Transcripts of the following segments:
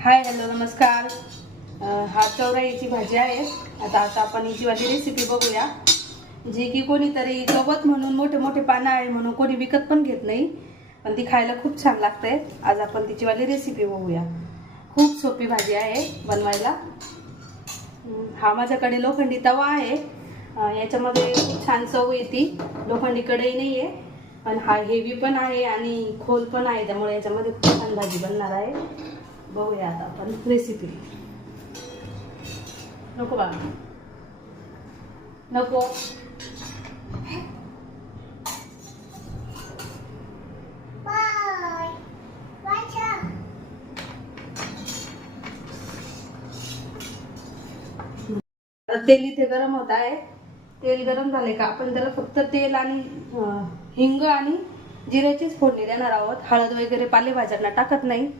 Hi hello नमस्कार. हा चौराईची भाजी आहे. आता आपण हिची वाली रेसिपी बघूया. जी की कोणीतरी गवत म्हणून मोठे मोठे पानं आहे म्हणून कोणी विकत पण घेत नाही, पण ती खायला खूप छान लागते. आज आपण तिची वाली रेसिपी बघूया. खूप सोपी भाजी आहे बनवायला. हा माझ्याकडे लोखंडी तवा आहे. याच्यामध्ये खूप छान चव येते. लोखंडी कढई नाही आहे, पण हा हेवी पण आहे आणि खोल पण आहे, त्यामुळे याच्यामध्ये खूप छान भाजी बनणार आहे. बघूया आता आपण रेसिपी. नको बा नको. तेल इथे गरम होत आहे. तेल गरम झाले का आपण त्याला फक्त तेल आणि हिंग आणि जिऱ्याचीच फोडणी देणार आहोत. हळद वगैरे पालेभाज्यांना टाकत नाही,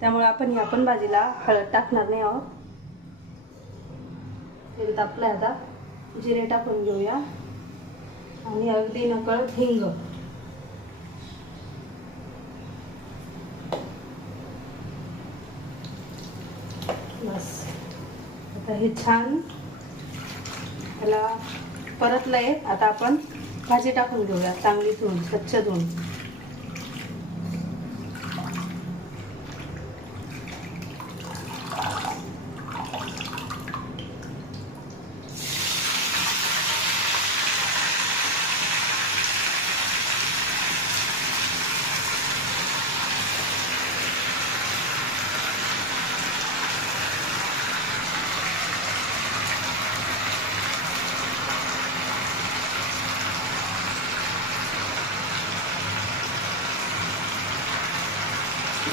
त्यामुळे आपण भाजीला हळद टाकणार नाही आहोत. तेल तापलं. आता जिरे टाकून घेऊया आणि अगदी नकळत हिंग. बस आता हे छान त्याला परतलंय. आता आपण भाजी टाकून घेऊया, चांगली धुवून स्वच्छ धुवून.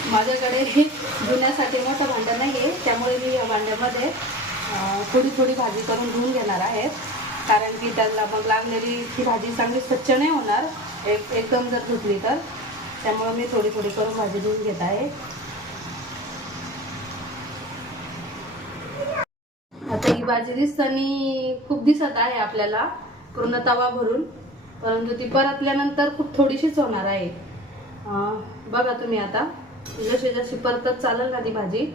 माझ्याकडे हे धुण्यासाठी मोठं भांडं नाही आहे, त्यामुळे मी या भांड्यामध्ये थोडी थोडी भाजी करून धुवून घेणार आहे. कारण की त्याला मग लागलेली ती भाजी चांगली स्वच्छ नाही होणार एकदम जर धुतली तर. त्यामुळे मी थोडी थोडी करून भाजी धुवून घेत आहे. आता ही भाजी दिसताना खूप दिसत आहे आपल्याला पूर्ण तवा भरून, परंतु ती परतल्यानंतर खूप थोडीशीच होणार आहे. बघा तुम्ही आता जशी जशी परतत चालेल ना ती भाजी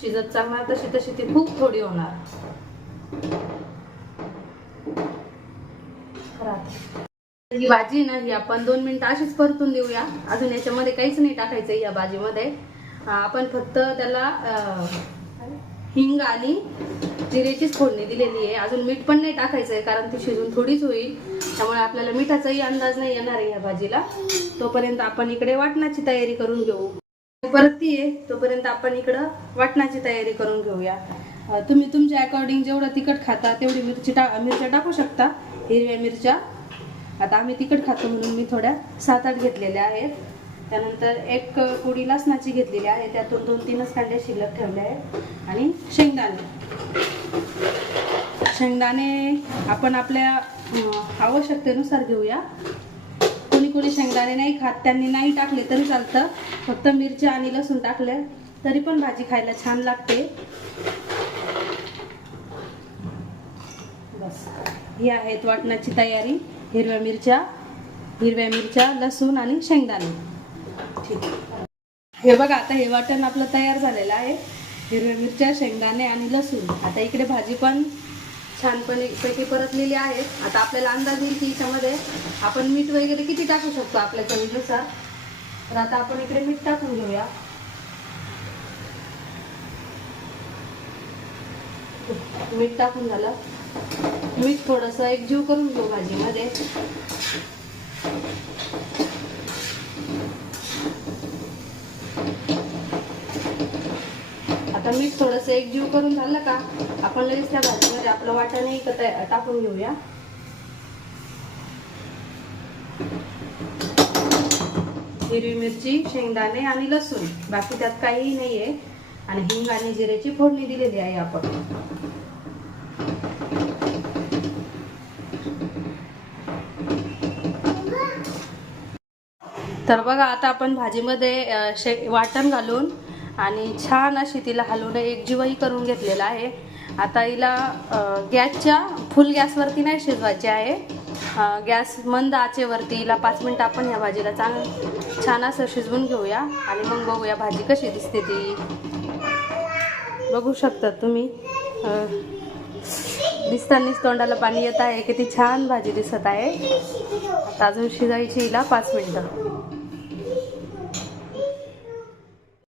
शिजत चालणार, तशी तशी ती खूप थोडी होणार. ही भाजी ना ही आपण 2 मिनिटं अशीच परतून देऊया. अजून याच्यामध्ये काहीच नाही टाकायचं. या भाजीमध्ये आपण फक्त त्याला हिंग आणि जिरेचीच फोडणी दिलेली आहे. अजून मीठ पण नाही टाकायचं आहे, कारण ती शिजून थोडीच होईल, त्यामुळे आपल्याला मिठाचाही अंदाज नाही येणार आहे या भाजीला. तोपर्यंत आपण इकडे वाटणाची तयारी करून घेऊ. परतीये तोपर्यंत आपण इकडं वाटणाची तयारी करून घेऊया. तुम्ही तुमच्या अकॉर्डिंग जेवढं तिखट खाता तेवढी मिरच्या टाकू शकता, हिरव्या मिरच्या. आता आम्ही तिखट खातो म्हणून मी थोड्या 7-8 घेतलेल्या आहेत. त्यानंतर 1 कुडी लसणाची घेतलेली आहे, त्यातून 2-3च कांदे शिल्लक ठेवले आहेत. आणि शेंगदाणे आपण आपल्या आवश्यकतेनुसार घेऊया. कोणी शेंगदाणे नाही खात, त्यांनी नाही टाकले तरी चालतं. फक्त मिरच्या आणि लसूण टाकले तरी पण भाजी खायला छान लागते. बस ही आहेत वाटणाची तयारी. हिरव्या मिरच्या, लसूण आणि शेंगदाणे. ठीक आहे. हे बघा आता हे वाटण आपलं तयार झालेलं आहे. हिरव्या मिरच्या, शेंगदाणे आणि लसूण. आता इकडे भाजी पण छानपैकी परतलेली आहे. आता आपल्याला अंदाज येईल की याच्यामध्ये आपण मीठ वगैरे किती टाकू शकतो आपल्या चवीनुसार. तर आता आपण इकडे मीठ टाकून घेऊया. मीठ टाकून झालं. मीठ थोडंसं एकजीव करून घेऊ भाजीमध्ये. आता मीठ थोडंसं एकजीव करून झालं का आपण लगेच त्या भाजीमध्ये आपलं वाटणही टाकून घेऊया. हिरवी मिरची, शेंगदाणे आणि लसूण, बाकी त्यात काहीही नाहीये. आणि हिंग आणि जिऱ्याची फोडणी दिलेली आहे आपण. तर बघा आता आपण भाजीमध्ये वाटण घालून आणि छान अशी तिला हलवून एकजीवही करून घेतलेला आहे. आता हिला फुल गॅसवरती नाही शिजवायची आहे. गॅस मंद आचेवरती हिला 5 मिनिटं आपण ह्या भाजीला छान असं शिजवून घेऊया आणि मग बघूया भाजी कशी दिसते ती. बघू शकता तुम्ही, दिसतानीच तोंडाला पाणी येत आहे. किती छान भाजी दिसत आहे. आता अजून शिजायची हिला 5 मिनिटं.